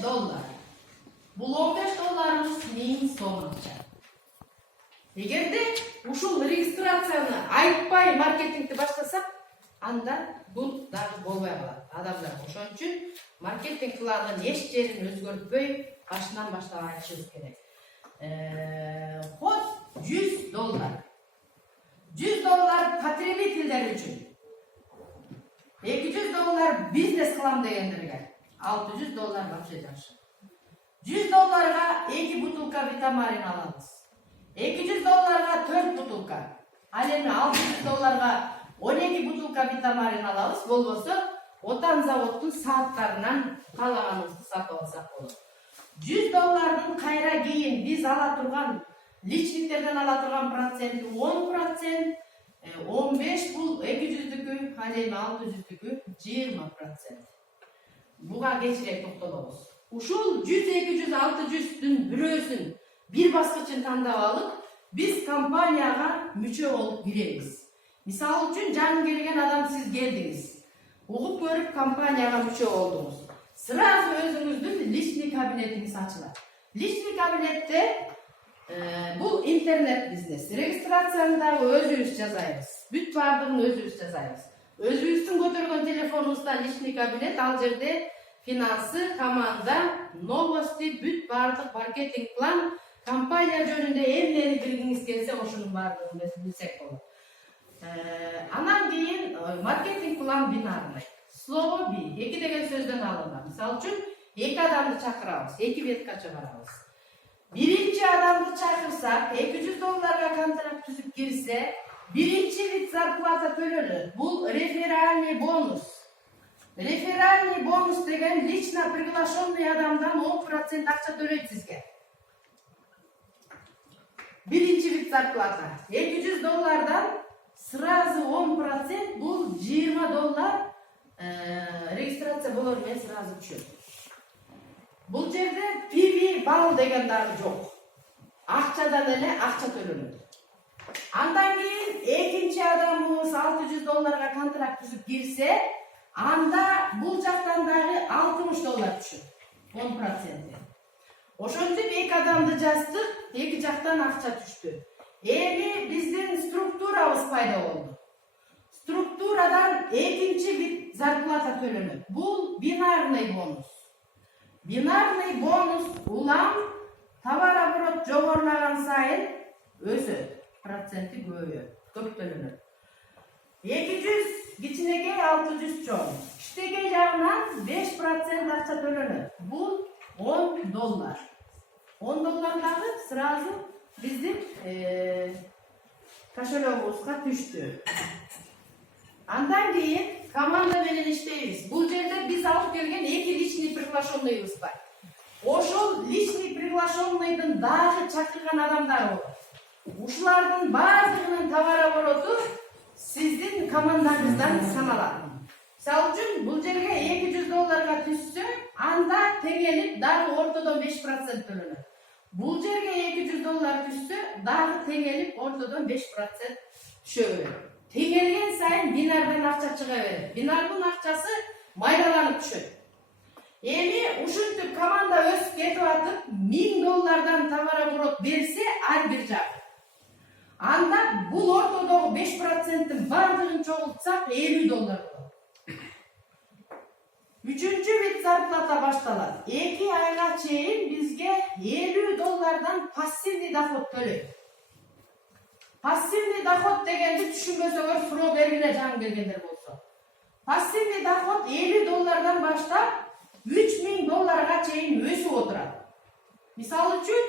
$15. Бул $15 1000 сом акча. Эгерде ушул регистрацияны айтпай маркетингди баштасак, анда бул дагы болбой калат. Адамдар ошон үчүн маркетинг планын эч жерин өзгөртпөй башынан баштап айтышыбыз керек. Ход $100. $100 потребительдер үчүн. $200 бизнес кылам дегендерге. $600 вообще жакшы. $100 2 бутылка витамарин алабыз. $200 4 бутылка. Ал эми $600 12 бутылка витамарин алабыз. Болбосо Отан заводтун сааттарынан каалаганыбызды сатып алсак болот. $100 кайра кийин биз ала турган личниктерден ала турган проценти 10%, 15 бул 200дүкү, ал эми 600дүкү 20%. Буга кечирээк токтолобуз. Ушул 100, 200, 600дүн бирөөсүн бир баскычын тандап алып, биз компанияга мүчө болуп киребиз. Мисалы үчүн жаңы келген адам сиз келдиңиз. Угуп көрүп компанияга мүчө болдуңуз. Сразу өзүңүздүн личный кабинетиңиз ачылат. Личный кабинетте бул интернет бизнес. Регистрацияны дагы өзүбүз жасайбыз. Бүт бардыгын өзүбүз жасайбыз. Өзүбүздүн көтөргөн телефонубузда личный кабинет, ал жерде финансы, команда, новости, бүт бардык маркетинг план, компания жөнүндө эмнени билгиңиз келсе, ошонун бардыгын билсек болот. Анан кийин маркетинг план бинарный. Слово би, эки деген сөздөн алынган. Мисалы үчүн, эки адамды чакырабыз, эки веткачы барабыз. Биринчи адамды чакырсак, $200 контракт түзүп кирсе, биринчи вид зарплата төлөнөт. Бул реферальный бонус. Реферальный бонус деген лично приглашенный адамдан 10% акча төлөйт сизге. Биринчи вид зарплата. $200 сразу 10%, бул $20 регистрация болор менен сразу түшөт. Бул жерде PV бал деген дагы жок. Акчадан эле акча төлөнөт. Андан кийин экинчи адамыбыз $600 контракт түзүп кирсе, анда бул жактан дагы $60 түшөт. 10%. Ошентип эки адамды жаздык, эки жактан акча түштү. Эми биздин структурабыз пайда болду. Структурадан экинчи вид зарплата төлөнөт. Бул бинарный бонус. Бинарный бонус улам товарооборот жогорулаган сайын өсөт. Проценти көп төлөнөт. 200 кичинекей, 600 чоң. Кичинекей жагынан 5% акча төлөнөт. Бул $10. $10 дагы сразу биздин кошелегубузга түштү. Андан кийин команда менен иштейбиз. Бул жерде биз алып келген эки личный приглашенныйбыз бар. Ошол личный приглашенныйдын дагы чакырган адамдары болот. Ушулардын бардыгынын товарообороту сиздин командаңыздан саналат. Мисалы үчүн бул жерге $200 түшсө, анда теңелип дагы ортодон 5% төлөнөт. Бул жерге $200 түшсө, дагы теңелип ортодон 5% түшө берет. Теңелген сайын бинардан акча чыга берет. Бинардын акчасы майраланып түшөт. Эми ушинтип команда өсүп кетип атып, $1000 товарооборот берсе, ар бир жак. Анда бул ортодогу 5%-тин бардыгын чогултсак, $50 болот. Үчүнчү вид зарплата башталат. 2 айга чейин бизге $50 пассивный доход төлөйт. Пассивный доход дегенди түшүнбөсөңөр суроо бергиле жаңы келгендер болсо. Пассивный доход $50 баштап $3000 чейин өсүп отурат. Мисалы үчүн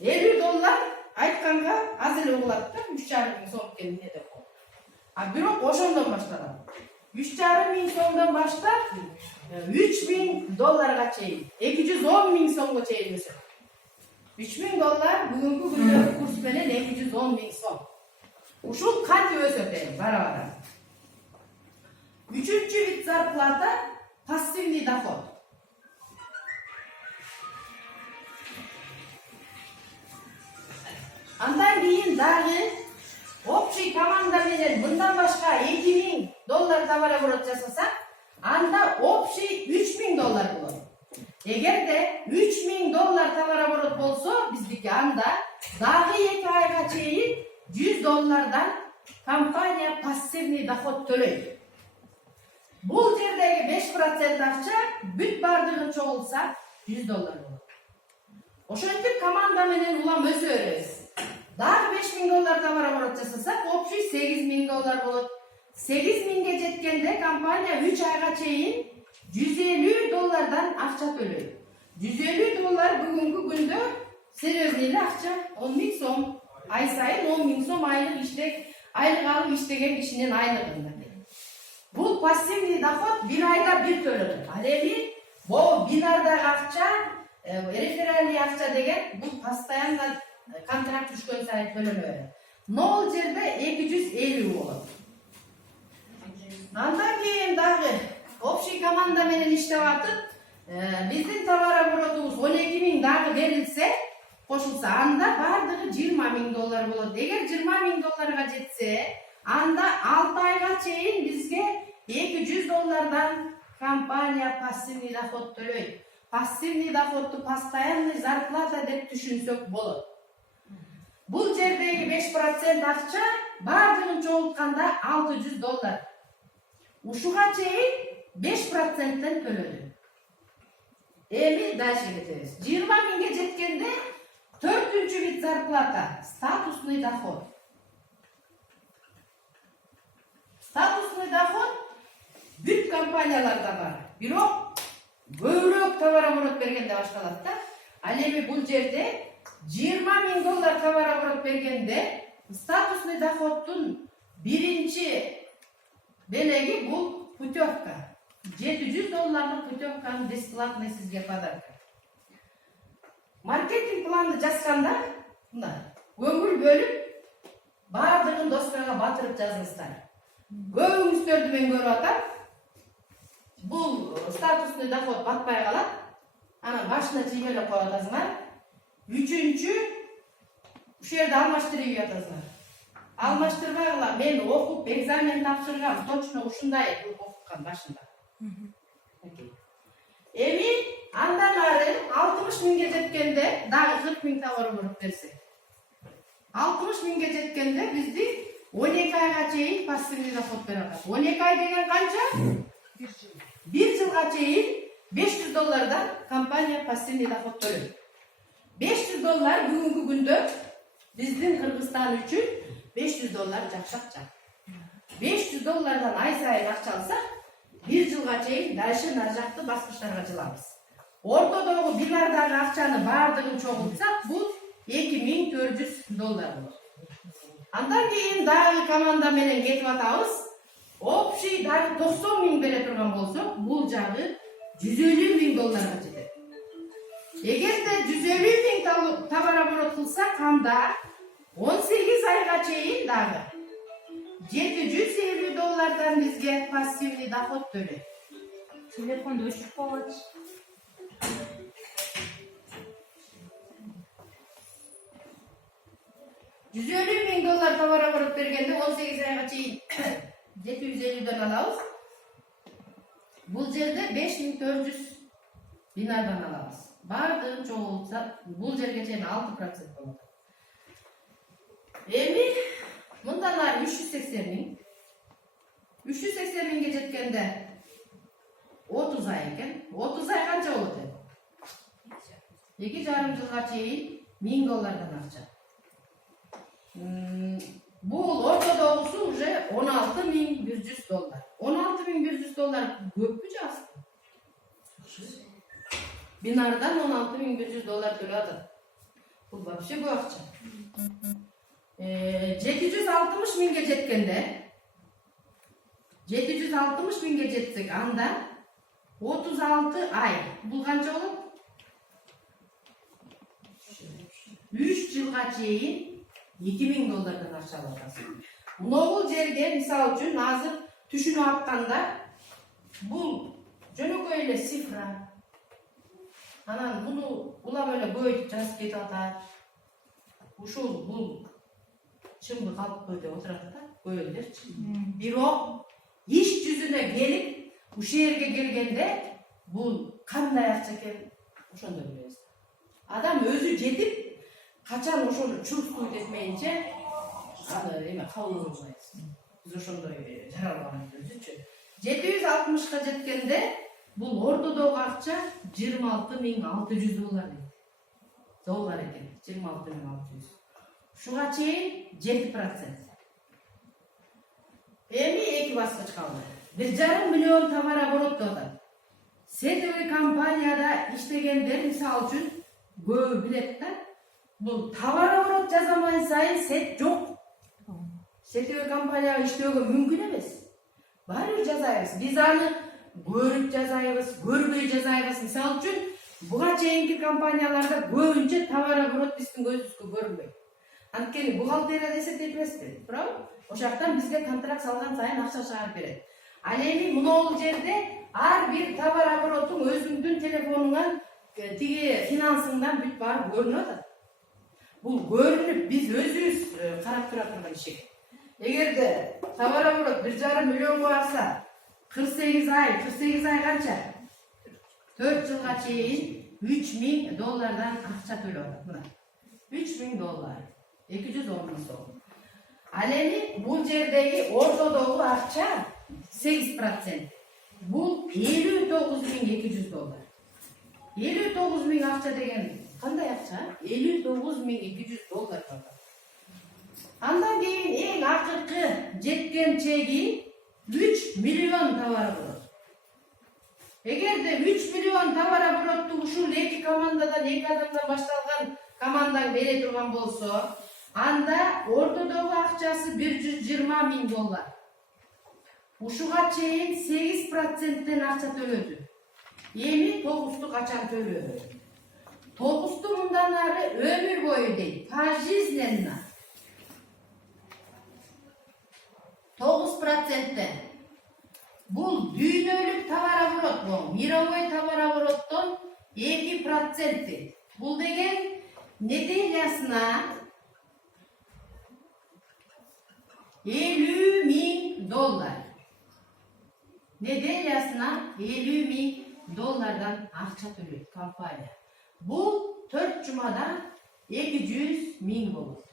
$50 айтканга аз эле болот да, 3,5 сом экен эмне деп. А бирок ошондон башталат. 3,5 сомдон баштап $3000 чейин, 210 000 сомго чейин өсөт. $3000 бүгүнкү күндөгү курс менен 210 000 сом. Ушул кантип өсөт эми бара-бара. Үчүнчү вид зарплата пассивный доход. Андан кийин дагы общий команда менен мындан башка $2000 товарооборот жасасак, анда общий $3000 болот. Эгерде $3000 товар оборот болсо, биздики анда дагы 2 айга чейин $100 компания пассивный доход төлөйт. Бул жердеги 5% акча бүт бардыгын чогулса $100 болот. Ошентип команда менен улам өсө беребиз. Дагы $5000 товар оборот жасасак, общий $8000 болот. $8000ге жеткенде компания 3 айга чейин $150 акча төлөйт. $150 бүгүнкү күндө серьезный эле акча, 10.000 сом. Ай сайын 10.000 сом айлык алып иштеген кишинин айлыгында. Бул пассивный доход бир айда бир төлөнөт. Ал эми бул бинардагы акча, реферальный акча деген бул постоянно контракт түшкөн сайын төлөнө берет. Нол жерде 250 болот. Андан кийин дагы общий команда менен иштеп атып, биздин товар оборотубуз 12.000 дагы берилсе, кошулса, анда бардыгы $20.000 болот. Эгер $20.000 жетсе, анда 6 айга чейин бизге $200 компания пассивный доход төлөйт. Пассивный доходду постоянный зарплата деп түшүнсөк болот. Бул жердеги 5% акча бардыгын чогултканда $600. Ушуга чейин 5%тен төлөдү. Эми дальше кетебиз. 20.000ге жеткенде 4-чү вид зарплата, статусный доход. Статусный доход бүт компанияларда бар. Бирок көбүрөөк товар оборот бергенде башталат да. Ал эми бул жерде $20.000 товар оборот бергенде статусный доходдун биринчи белеги бул путевка. $700 путевканы бесплатный сизге подарка. Маркетинг планды жазганда мына көңүл бөлүп бардыгын доскага батырып жазыңыздар. Көбүңүздөрдү мен көрүп атам. Бул статусный доход батпай калат. Анан башына чыймелеп коюп атасыңар. Үчүнчү ушул жерде алмаштырып жатасыңар. Алмаштырбагыла, мен окуп экзамен тапшыргам, точно ушундай окуткан башында. Эми андан ары 60.000ге жеткенде дагы 40.000 товар оборот берсек. 60.000ге жеткенде бизди 12 айга чейин пассивный доход берип атат. 12 ай деген канча? 1 жылга чейин $500 компания пассивный доход төлөйт. $500 бүгүнкү күндө биздин Кыргызстан үчүн $500 жакшы акча. $500 ай сайын акча алсак, 1 жылга чейин дальше нар жакты баскычтарга жылабыз. Ортодогу бинардагы акчаны бардыгын чогултсак, бул $2.400 болот. Андан кийин дагы команда менен кетип атабыз. Общий дагы 90.000 бере турган болсок, бул жагы $150.000 жетет. Эгерде 150.000 товар оборот кылсак, анда 18 айга чейин дагы $750 бизге пассивный доход төлөйт. Телефонду өчүрүп койгоч. $150.000 товар оборот бергенде 18 айга чейин $750 алабыз. Бул жерде 5.400 бинардан алабыз. Бардыгын чогултса, бул жерге чейин 6% болот. Эми мындан ары 380.000. 380.000ге жеткенде 30 ай экен. 30 ай канча болот эми? 2,5 жылга чейин $1000 акча. Бул ортодогусу уже $16.100. $16.100 көппү же азбы? Бинардан $16.100 төлөп атат. Бул вообще көп акча. 760.000ге жеткенде 760.000ге жетсек, анда 36 ай. Бул канча болот? 3 жылга чейин $2.000 акча аласыз. Бул жерге мисалы үчүн азыр түшүнүп атканда бул жөнөкөй эле цифра. Анан буну улам эле көйүп жазып кетип атат. Ушул бул чыңгы калп деп отурат да, көйөлдөрчү. Бирок иш жүзүнө келип, ушул жерге келгенде бул кандай акча экен ошондой беребиз. Адам өзү жетип качан ошону чувствует этмейинче аны эме кабыл кылбайбыз. Биз ошондой жаралганбыз өзүчү. 760га жеткенде бул ортодогу акча $26,600 дейт. Доллар экен, 26,600. Ушуга чейин 7%. Эми эки баскыч калды. 1,5 миллион товар оборот атат. Сетевый компанияда иштегендер мисалы үчүн көбү билет да. Бул товар оборот жасамай сайын сет жок. Сетевый компанияга иштөөгө мүмкүн эмес. Баары бир жасайбыз. Биз аны көрүп жасайбыз, көрбөй жасайбыз. Мисалы үчүн буга чейинки компанияларда көбүнчө товар оборот биздин көзүбүзгө көрүнбөйт. Анткени бухгалтерияда эсептетпеспи, правда? Ошоктан бизге контракт салган сайын акча чыгарып берет. Ал эми мынол жерде ар бир товар оборотуң өзүңдүн телефонуңан тиги финансыңдан бүт барып көрүнүп атат. Бул көрүнүп биз өзүбүз карап тура турган иш экен. Эгерде товар оборот 1,5 миллионго барса, 48 ай канча? 4 жылга чейин $3,000 акча төлөп атат. Мына. $3,000. 210 миң сом. Ал эми бул жердеги ортодогу акча 8%. Бул $59,200. 59 миң акча деген кандай акча? $59,200 атат. Андан кийин эң акыркы жеткен чеги 3 миллион товар оборот. Эгерде 3 миллион товар оборотту ушул эки командадан, эки адамдан башталган командаң бере турган болсо, анда ортодогу акчасы $120,000. Ушуга чейин 8%тен акча төлөдү. Эми 9-ту качан төлөдү? 9-ту мындан ары өмүр бою дейт. Пожизненно. 9%. Бул дүйнөлүк товар оборот, бул мировой товар обороттон 2%. Бул деген неделясына $50,000. Неделясына $50,000 акча төлөйт компания. Бул 4 жумада 200 миң болот.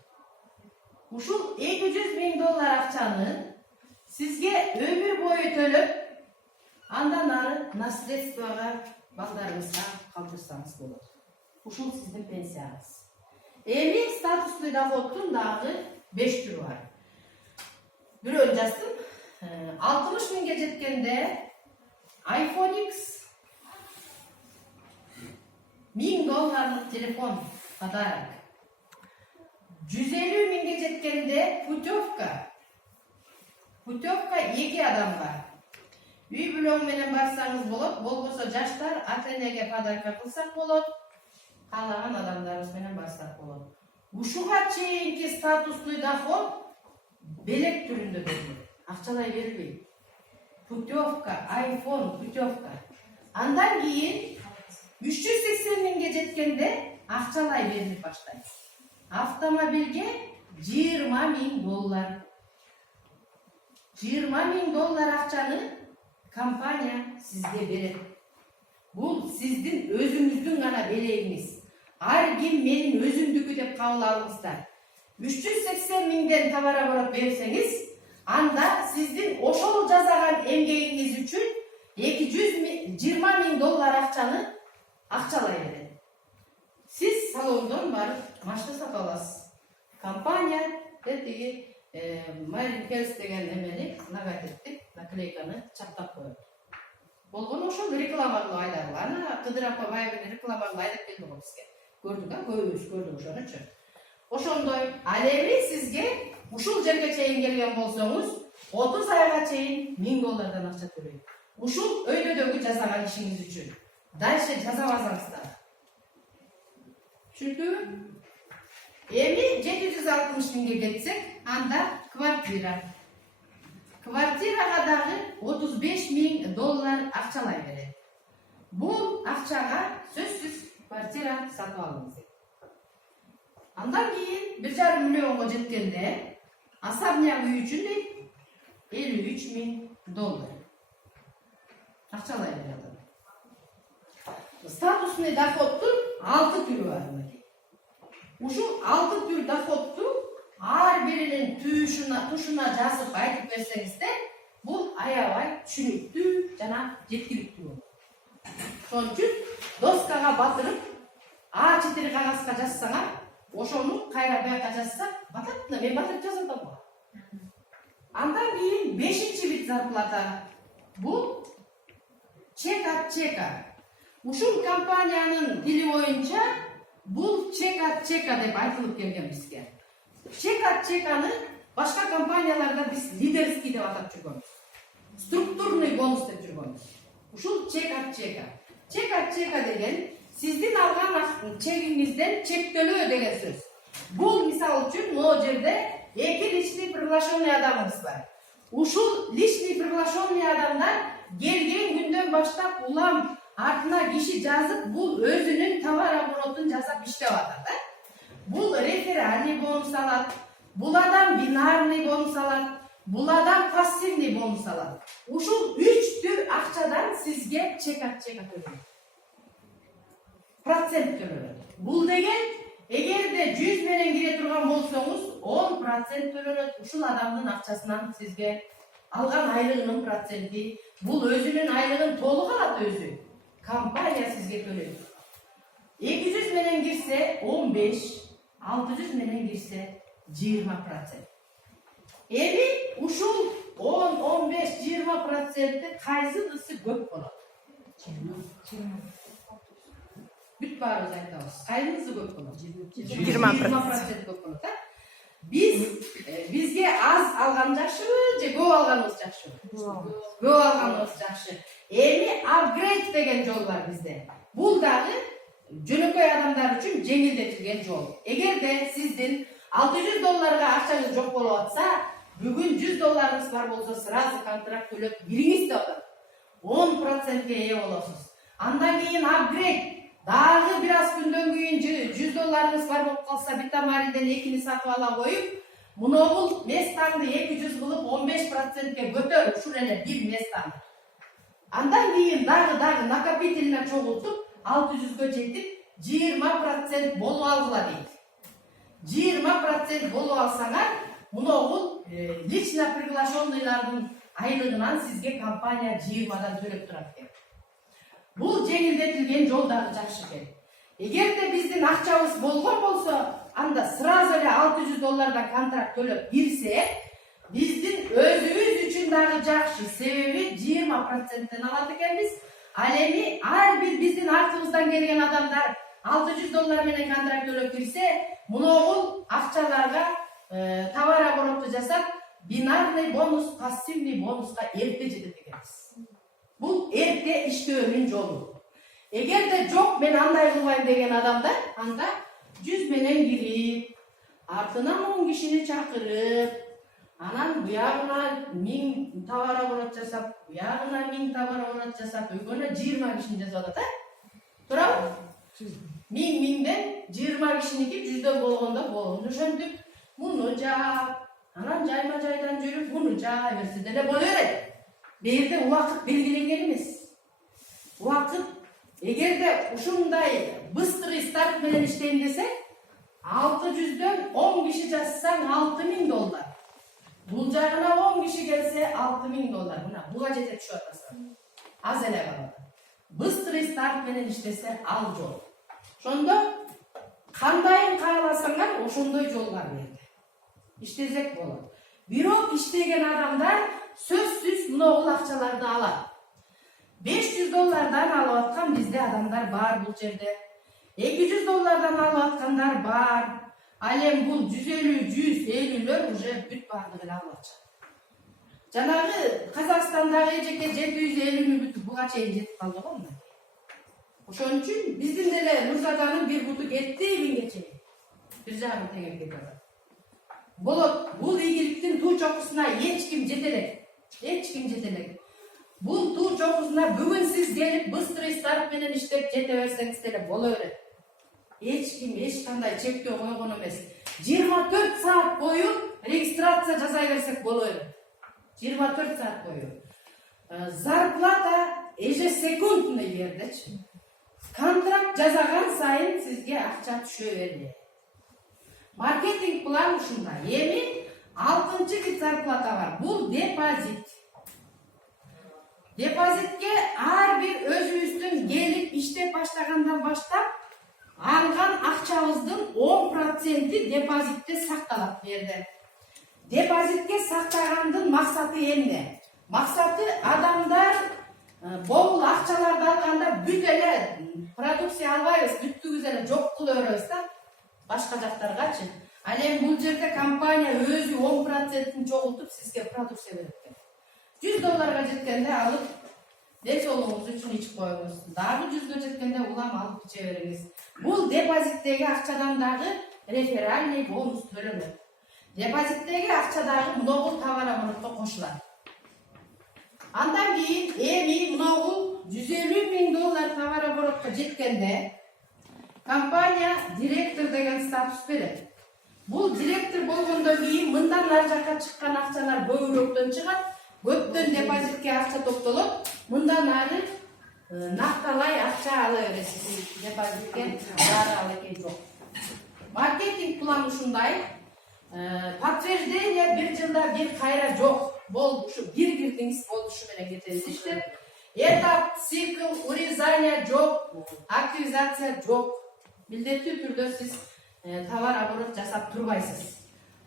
Ушул $200,000 акчаны сизге өмүр бою төлөп, андан ары наследствого балдарыңызга калтырсаңыз болот. Ушул сиздин пенсияңыз. Эми статустуу доходтун дагы 5 түрү бар. Бирөөнү жаздым. 60 миңге жеткенде iPhone X $1,000 телефон подарок. 150 миңге жеткенде путевка. Путевка 2 адамга. Үй бүлөң менен барсаңыз болот, болбосо жаштар ата-энеге подарка кылсак болот, каалаган адамдарыбыз менен барсак болот. Ушуга чейинки статустуу доход белек түрүндө берилет. Акчалай берилбейт. Путевка, iPhone, путевка. Андан кийин 380 миңге жеткенде акчалай берилип баштайт. Автомобилге $20,000. $20,000 акчаны компания сизге берет. Бул сиздин өзүңүздүн гана белегиңиз. Ар ким менин өзүмдүкү деп кабыл алыңыздар. 380 миңден товар оборот берсеңиз, анда сиздин ошол жасаган эмгегиңиз үчүн $220,000 акчаны акчалай берет. Сиз салондон барып машина сатып аласыз. Компания тиги Марин Келс деген эмени логотиптик наклейканы чаптап коет. Болгону ошол реклама кылып айдап, ана Кыдыр Апабаевдин реклама кылып айдап келди го бизге. Көрдүк, көбүбүз көрдүк ошонучу. Ошондой, ал эми сизге ушул жерге чейин келген болсоңуз, 30 айга чейин $1,000 акча төлөйт. Ушул өйдөдөгү жасаган ишиңиз үчүн. Дальше жасабасаңыз да. Түшүндүңүзбү? Эми 760 миңге кетсек, анда квартира. Квартирага дагы $35,000 акчалай берет. Бул акчага сөзсүз квартира сатып алыңыз. Андан кийин 1,5 миллионго жеткенде особняк үй үчүн дейт $53,000 акчалай берет. Статус статусный доходтун 6 түрү бар мынакей. Ушул 6 түр доходту ар биринин тушуна жазып айтып берсеңиздер, бул аябай түшүнүктүү жана жеткиликтүү болот. Ошон үчүн доскага батырып, А4 кагазга жазсаңар, ошону кайра бияка жазсак, батат, мен батырып жазып атам. Андан кийин 5-чи вид зарплата. Бул чек от чека. Ушул компаниянын тили боюнча бул чек от чека деп айтылып келген бизге. Чек от чеканы башка компанияларда биз лидерский деп атап жүргөнбүз. Структурный бонус деп жүргөнбүз. Ушул чек от чека. Чек от чека деген сиздин алган чегиңизден чектелөө деген сөз. Бул мисал үчүн могу жерде 2 личный приглашенный адамыбыз бар. Ушул личный приглашенный адамдар келген күндөн баштап улам артына киши жазып, бул өзүнүн товар оборотун жасап иштеп атат. Бул реферальный бонус алат, бул адам бинарный бонус алат, бул адам пассивный бонус алат. Ушул 3 түр акчадан сизге чек от чека төлөнөт. Процент төлөнөт. Бул деген эгерде 100 менен кире турган болсоңуз, 10% төлөнөт. Ушул адамдын акчасынан сизге алган айлыгынын проценти, бул өзүнүн айлыгын толук алат өзү. Компания сизге төлөйт. 200 менен кирсе 15, 600 менен кирсе 20%. Эми ушул 10, 15, 20%-ти кайсынысы көп болот? 20. Бүт баарыбыз айтабыз. Кайсынысы көп болот? 20% көп болот, а? Бизге аз алган жакшыбы же көп алганыбыз жакшыбы? Көп алганыбыз жакшы. Эми апгрейд деген жол бар бизде. Бул дагы жөнөкөй адамдар үчүн жеңилдетилген жол. Эгерде сиздин $600 акчаңыз жок болуп атса, бүгүн $100 бар болсо, сразу контракт төлөп кириңиз деп атат. 10%ге ээ болосуз. Андан кийин апгрейд. Дагы бир аз күндөн кийин $100 бар болуп калса, Витамариден 2-ни сатып ала коюп, муногул местаңды 200 кылып 15%ге көтөр, ушул эле бир местаңды. Андан кийин дагы накопительно чогултуп 600-гө жетип 20% болуп алгыла дейт. 20% болуп алсаңар, муногул лично приглашенныйлардын айлыгынан сизге компания 20-дан төлөп турат экен. Бул жеңилдетилген жол дагы жакшы экен. Эгерде биздин акчабыз болгон болсо, анда сразу эле $600 контракт төлөп кирсек, биздин өзүбүз үчүн дагы жакшы, себеби 20%-тен алат экенбиз. Ал эми ар бир биздин артыбыздан келген адамдар $600 менен контракт төлөп кирсе, муногул акчаларга товар обороту жасап, бинарный бонус, пассивный бонуска эрте жетет экенбиз. Бул эрте иштөөнүн жолу. Эгерде жок, мен андай кылбайм деген адамдар, анда 100 менен кирип, артынан 10 кишини чакырып, анан буягына 1000 товар оборот жасап, буягына 1000 товар оборот жасап, өйгөнө 20 кишини жасап атат, туурабы? 1000-ден 20 кишиники 100дөн болгондо болду. Ошентип, муну жаап, анан жайма жайдан жүрүп, муну жаай берсе деле боло берет. Берде убакыт белгиленген эмес. Убакыт, эгерде ушундай быстрый старт менен иштейин десе, 600дөн 10 киши жазсаң $6000. Бул жагына 10 киши келсе $6000. Мына буга жете түшүп атасың. Аз эле калат. Быстрый старт менен иштесе ал жол. Ошондо кандайын кааласаңар, ошондой жол бар берде. Иштесек болот. Бирок иштеген адамдар сөзсүз мыногул акчаларды алат. $500 алып аткан бизде адамдар бар бул жерде. $200 алып аткандар бар. Ал эми бул 150-150лөр уже бүт бардыгын алып атышат. Жанагы Казакстандагы эжеке 750 бүтүп буга чейин жетип калды го мына. Ошон үчүн биздин деле Нурсатанын бир буту кетти миңге чейин. Бир жагы теңеп кетип атат. Болот, бул ийгиликтин туу чокусуна эч ким жете элек. Эч ким жете элек. Бул туу чокусуна бүгүн сиз келип быстрый старт менен иштеп жете берсеңиз деле боло берет. Эч ким эч кандай чектөө койгон эмес. 24 саат бою регистрация жасай берсек боло берет. 24 саат бою. Зарплата ежесекундный бердечи. Kontrakt жазаган сайын сизге акча түшө берди. Маркетинг план ушундай. Эми 6-чы вид зарплата бар. Бул депозит. Депозитке ар бир өзүбүздүн келип иштеп баштагандан баштап алган акчабыздын 10% депозитте сакталат берди. Депозитке сактагандын максаты эмне? Максаты адамдар бул акчаларды алганда бүт эле продукция албайбыз, бүттүгүз эле жок кыла беребиз да башка жактаргачы. Ал эми бул жерде компания өзү 10%-ин чогултуп сизге продукция берет экен. $100 жеткенде алып денсаулыгыңыз үчүн ичип коюңуз. Дагы 100 жеткенде улам алып иче бериңиз. Бул депозиттеги акчадан дагы реферальный бонус төлөнөт. Депозиттеги акчадагы мыногул товар оборотко кошулат. Андан кийин эми мыногул $150,000 товар оборотко жеткенде компания директор деген статус берет. Бул директор болгондон кийин мындан ар жакка чыккан акчалар көбүрөөктөн чыгат, көптөн депозитке акча топтолот, мындан ары накталай акча ала бересиз. Депозитке баары ал экен жок. Маркетинг план ушундай. Подтверждение бир жылда бир кайра жок. Болду ушу бир кирдиңиз болду ушу менен кетебиз иштеп. Этап, цикл, урезание жок, активизация жок. Милдеттүү түрдө сиз товар оборот жасап турбайсыз.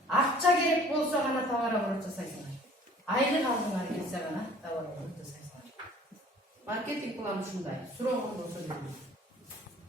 Акча керек болсо гана товар оборот жасайсыңар. Айлык алдыңар келсе гана товар оборот жасайсыңар. Маркетинг план ушундай. Сурооңуз болсо